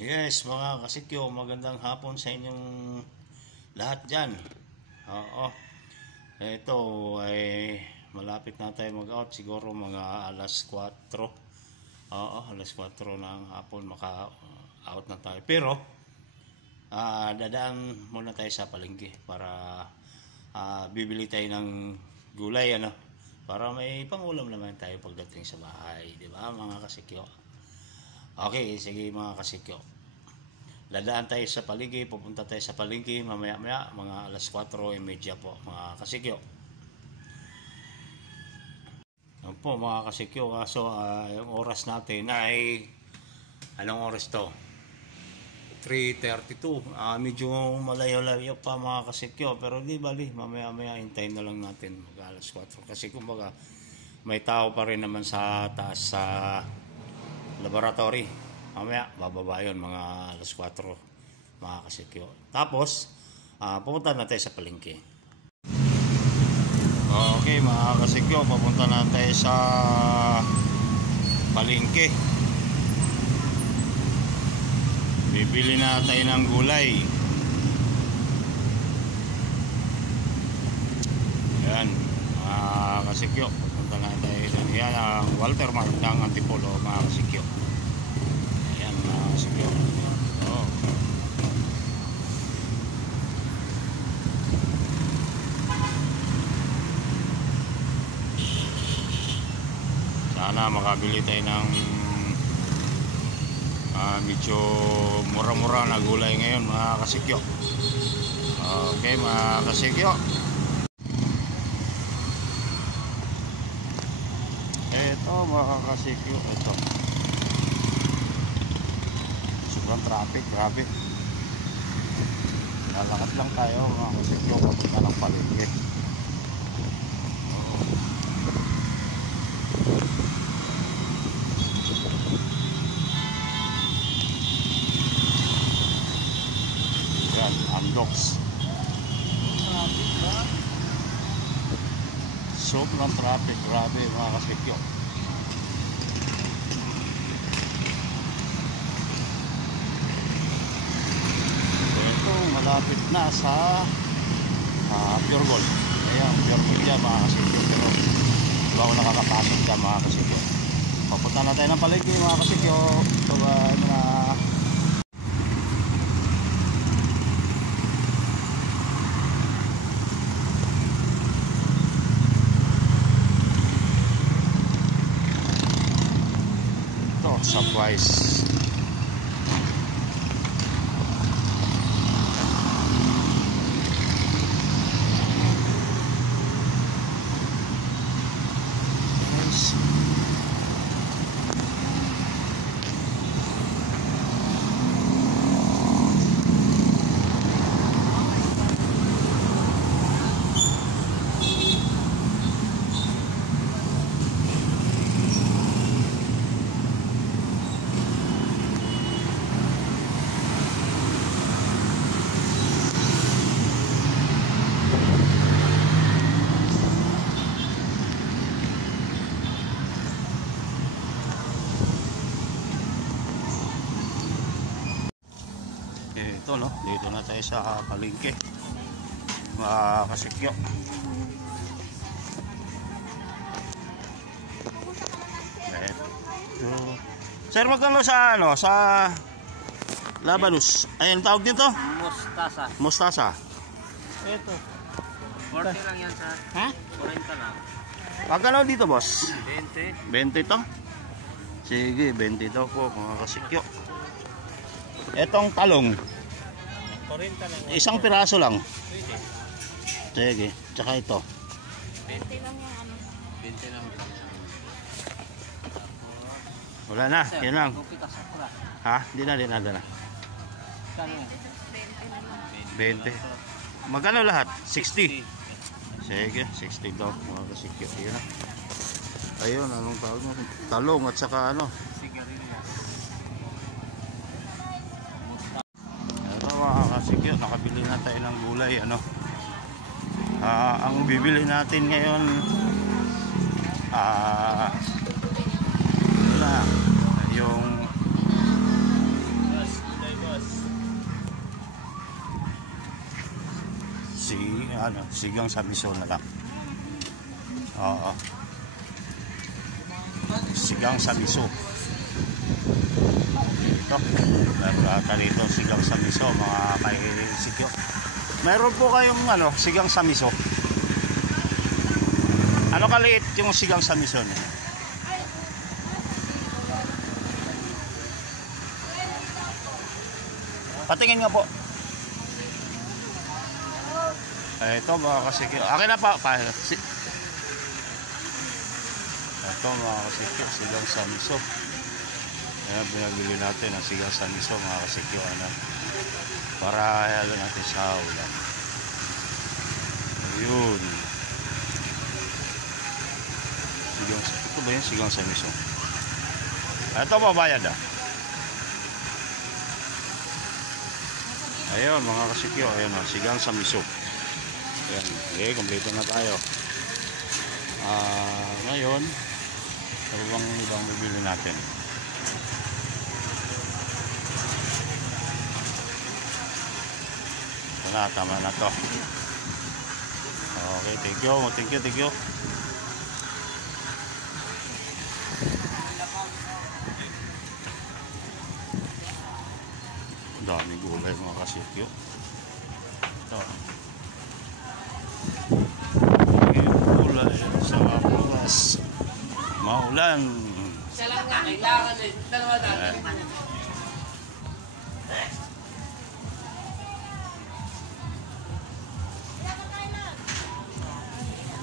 Yes, mga kasikyo, magandang hapon sa inyong lahat dyan. Oo, ito ay malapit na tayo mag-out. Siguro mga alas 4. Oo, alas 4 ng hapon maka-out na tayo. Pero, dadaan muna tayo sa palengke para bibili tayo ng gulay, para may pangulam naman tayo pagdating sa bahay. Diba, mga kasikyo? Okay, sige mga kasikyo. Dadaan tayo sa palengke, pupunta tayo sa palengke mamaya-maya, mga alas 4:30 po, mga kasikyo. Yan po mga kasikyo, kaso yung oras natin ay, anong oras to? 3:32. Medyo malayo-layo pa mga kasikyo, pero di bali, mamaya-maya hintayin na lang natin mag alas 4. Kasi kumbaga, may tao pa rin naman sa taas sa laboratory. Mamaya bababa yun mga alas 4 mga kasikyo. Tapos pupunta na tayo sa palengke. Okay mga kasikyo, pupunta na tayo sa palengke. Bibili na tayo ng gulay. Yan mga kasikyo, pupunta na tayo. Yan ang Walter Mart ng Antipolo mga kasikyo. Oh. Sana makabili tayo ng medyo mura-mura na gulay ngayon mga kasikyo. Okay mga kasikyo, eto mga kasikyo, eto sobrang traffic, grabe. Lalakad lang tayo mga kasikyo papunta ng palengke. Yan, unlocks. Traffic ba? Sobrang traffic, grabe mga kasikyo. Malapit na sa Pure Gold. Ayan, Pure Gold dyan mga kasikyo. Pero diba ako nakakapasok dyan mga kasikyo. Papunta na tayo ng palengke mga kasikyo. Ito ba na ito, surprise. Ito dito na tayo sa palengke mga kasikyo. Sir, magkano sa sa Labanus? Ayun tawag dito? Mustasa. Mustasa. Ito 40 lang yan sir. Ha? 40 lang. Magkano dito boss? 20. 20 to? Sige, 20 to po mga kasikyo. Etong talong 40 lang. isang piraso lang. Pwede. Sige, tsaka ito 20 lang yung 20 lang. wala na, yan lang. Ha? Di na. Kano? 20. Magkano lahat? 60. Sige, 60 daw mga kasikyo. Ayun na. Ayun, anong tawag mo? Talong at saka Sigarilyas. Ito mga kasikyo, nakabili na tayo ng gulay. Ang bibili natin ngayon wala yung ano, sigang sa miso na lang. Oo. Sigang sa miso. Ito. Meron ata dito sigang sa miso, mga kaisikyo. Meron po kayong ano, sigang sa miso. Ano kaliit yung sigang sa miso niya? Patingin nga po. Ito mga kasikyo. Akin na pa. Ito mga kasikyo. Sigang sa miso. Ayan, binabili natin ang sigang sa miso mga kasikyo. Ano, para halo natin sa ulam. Ayun. Ito ba yung sigang sa miso? Ito mabayad ah. Ayun mga kasikyo, ayun o, sigang sa miso. Ayan, okay, kompleto na tayo. Ngayon, ano bang ibang bibili natin? Ito na, tama na to. Okay, thank you. Daming gulay mga kasikyo. Ito. Gulay sa mga bukas. Maulan. Isa lang na, kailangan eh. Dalawa natin.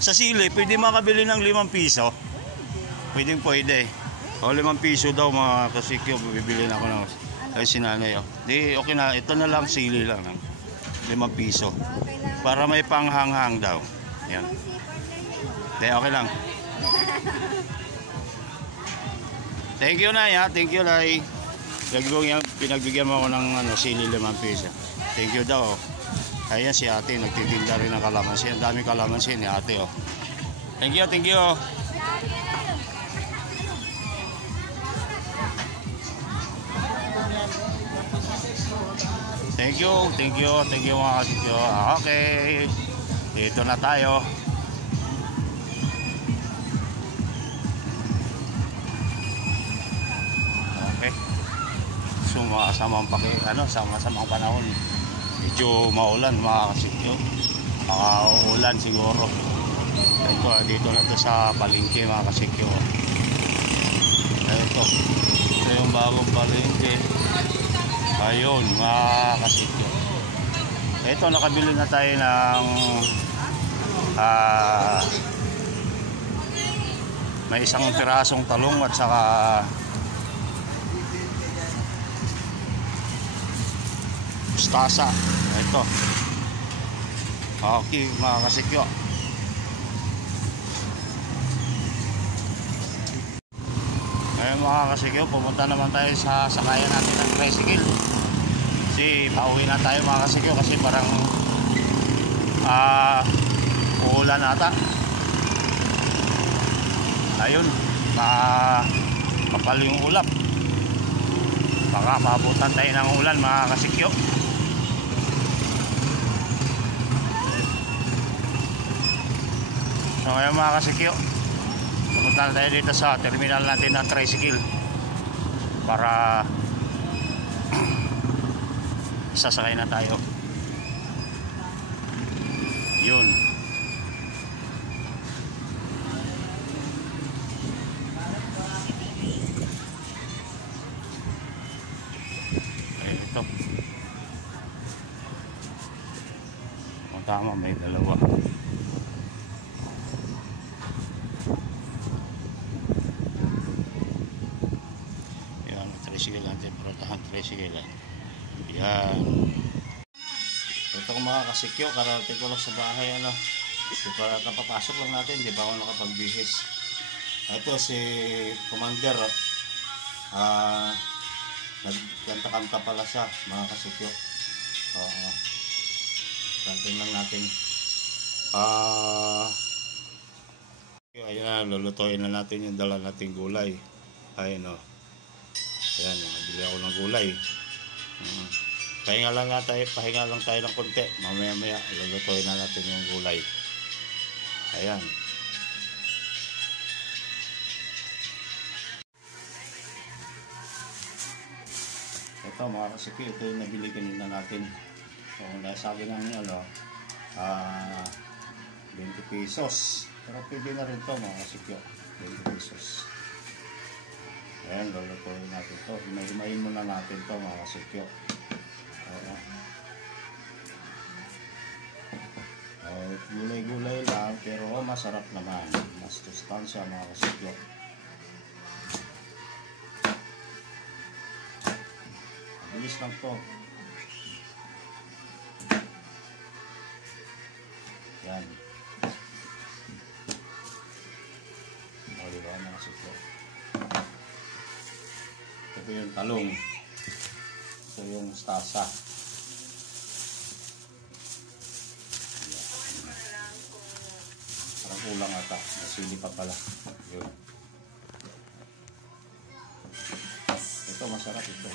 Sa sili, pwede makabili ng 5 piso. Pwede. O 5 piso daw mga kasikyo. Bibili na ako ng ay sinanay. Di okay na. Ito na lang sili lang. 5 piso. Para may panghanghang daw. Yan. Di okay lang. Thank you Nay ha. Thank you Nay. Pinagbigyan mo ako ng sili 5 piso. Thank you daw. Ayan si ate, nagtitinda rin ng kalamansi. Ang daming kalamansi ni ate oh. Thank you. Thank you mga kasikyo. Okay. Dito na tayo. Okay. Sumasamang sama-samang panahon. Medyo maulan mga kasikyo. Makaulan siguro. Dito na to sa palengke mga kasikyo. Ito yung bagong palengke. Ayun mga kasikyo. Ito nakabili na tayo ng may isang pirasong talong at saka mustasa. Ito. Okay mga kasikyo. Ngayon mga kasikyo, pumunta naman tayo sa sakayan natin ng tricycle. Kasi pauwi na tayo mga kasikyo kasi parang uulan ata. Ayun, kapal yung ulap. Baka maabutan tayo ng ulan mga kasikyo. So ngayon mga kasikyo, pumunta tayo dito sa terminal natin ng tricycle para sasakay na tayo. Yun. Ito. O tama, may dalawa. Yan, tricycle natin. Paratahan tricycle. Yan. Ito kung mga kasikyo, karating ko lang sa bahay, para napapasok lang natin, di ba ako nakapagbihis. Ito si Commander, nagkanta-kanta pala siya, mga kasikyo. Kantin lang natin. Ayan, lulutuin na natin yung dala nating gulay. Ayan o. Ayan, nabili ako ng gulay. Pahinga lang tayo ng konti. Mamaya lulutuin na natin yung gulay. Ayan. Ito mga kasiki, ito yung nabili kanina natin. So, sabi nga niya, 20 pesos. Pero pwede na rin ito mga kasiki, 20 pesos. Ayan, lulutuin natin ito. Himayin muna natin ito mga kasiki. Gulay-gulay lang, pero masarap naman. Mas sustansya mga kasiki. Bilis lang to. Yan. O, diba mga kasiki? Ito yung talong. Ito yung stasa. Parang kulang ata. Nasili pa pala. Yun. Ito masarap ito.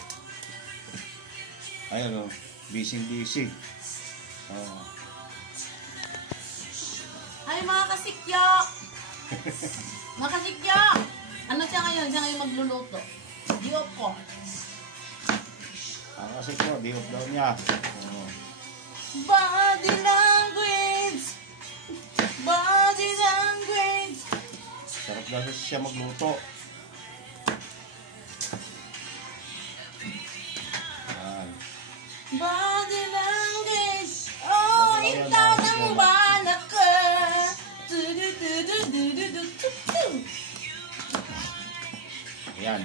Ayan o. Busy. Ay mga kasikyo! Mga kasikyo! Ano siya ngayon? Siya ngayon magluluto. Diop ko. Kasi ko, di-off daw niya. Body language! Body language! Sarap daw siya magluto. Ayan. Body language! Oh, ikaw ng balak ka! Ayan.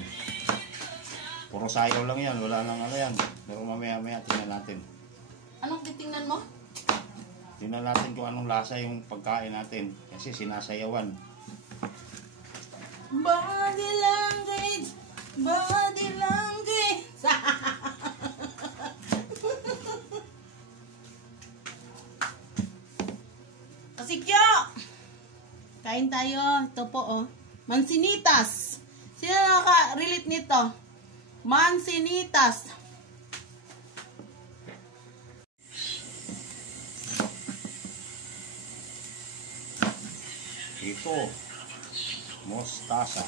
Puro sayaw lang yan. Wala nang ano yan. Pero mamaya-maya tingnan natin. Anong titingnan mo? Tingnan natin kung anong lasa yung pagkain natin. Kasi sinasayawan. Body language! Body language! Kasikyo! Kain tayo. Ito po, oh. Mansinitas. Sino nakaka-relate nito? Mansinitas. Ito. Mostasa.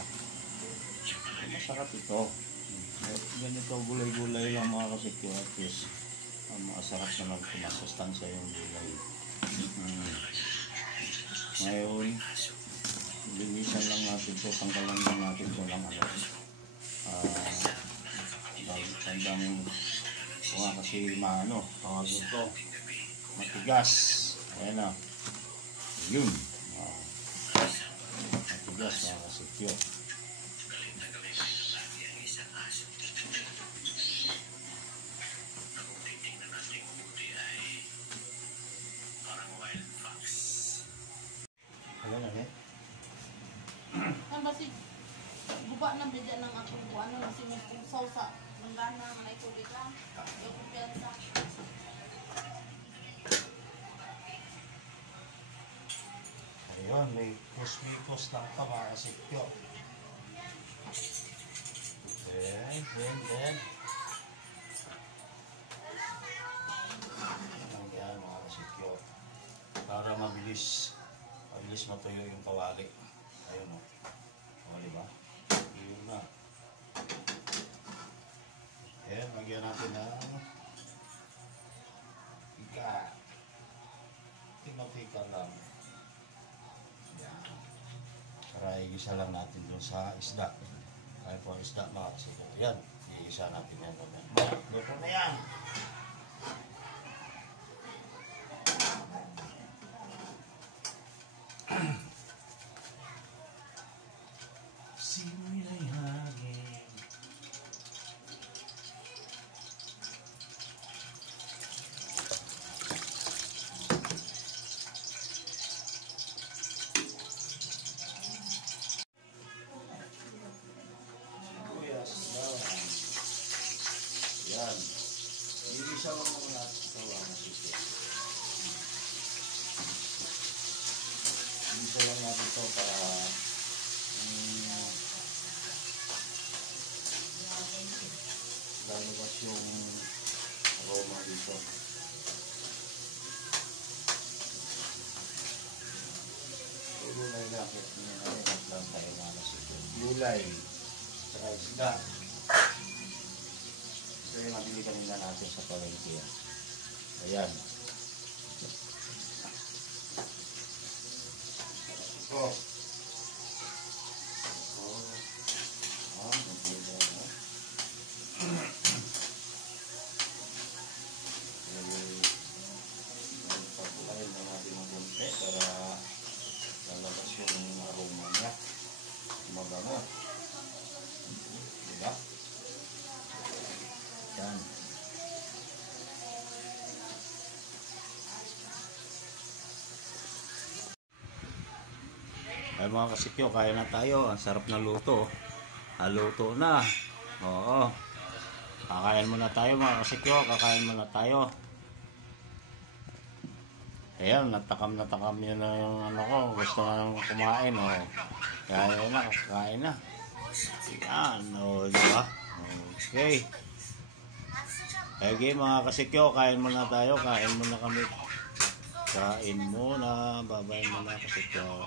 Masarap ito. Ganito gulay-gulay lang mga kasikyo. At least, masarap naman ito. Masustansya yung gulay. Ngayon, linisan lang natin ito. Tanggalan lang natin ito ng ano. Tandang kasi tawag ito. Matigas. Ayan na. Yun. Matigas mga kasikyo. Ano ba si guba na bidya ng akong ano na si Musaw sa langgana nga na itubig lang. Yung kumpiyansa. Ayun, may kusmikos lang pa mga kasikyo. Then. Ayan mga kasikyo. Para mabilis matuyo yung kawali. Ayun o. O, diba? Yun na. Ayan, magyan natin ng tika. Tika lang. Ayan. Para igisa lang natin doon sa isda. Kaya po isda mga kasikyo. Ayan, iisa natin yan. Luto na yan. Simoy na'y hangin. Sibuyas, bawang. Yan. Iisa lang naman natin ito ang sito. Iisa lang natin ito para lalabas yung aroma dito. Gulay na, lang tayo malas ito. Gulay, saka isda. Ito yung nabili kanina natin sa palengke. Ayan. Ito. Pagpulahin na natin ng bunte para lalabas yung aroma niya. Mabango. Diba? Yan. Ay mga kasikyo, kaya na tayo. Ang sarap na luto. Luto na. Oo. Kakain muna tayo mga kasikyo. Kakain muna tayo. Ayan, natakam yun na yung ano ko. Gusto na nang kumain. Oh. Kaya na, kakain na. Yan. O, diba? Okay. Okay mga kasikyo, kain muna tayo. Kain muna kami. Kain muna. Babay muna kasikyo.